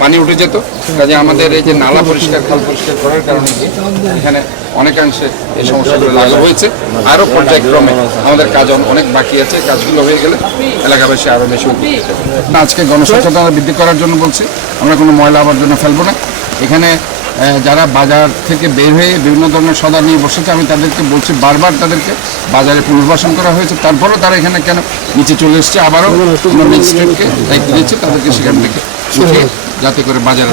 পানি উঠে যেত কাজে আমাদের এই যে নালা পরিষ্কার, খাল পরিষ্কার করার কারণে এখানে অনেকাংশে এই সমস্যাগুলো লাঘব হয়েছে। আরও পর্যায়ক্রমে আমাদের কাজ অনেক বাকি আছে। কাজগুলো হয়ে গেলে এলাকাবাসী আরও বেশি আজকে গণসচেতনতা বৃদ্ধি করার জন্য বলছি, আমরা কোনো ময়লা আবর্জনা ফেলব না। এখানে যারা বাজার থেকে বের হয়ে বিভিন্ন ধরনের সদা নিয়ে বসেছে আমি তাদেরকে বলছি বারবার তাদেরকে বাজারে পুনর্বাসন করা হয়েছে তারপরও তারা এখানে কেন নিচে চলে এসছে আবারও দায়িত্ব দিয়েছে তাদেরকে সেখান থেকে যাতে করে বাজারে।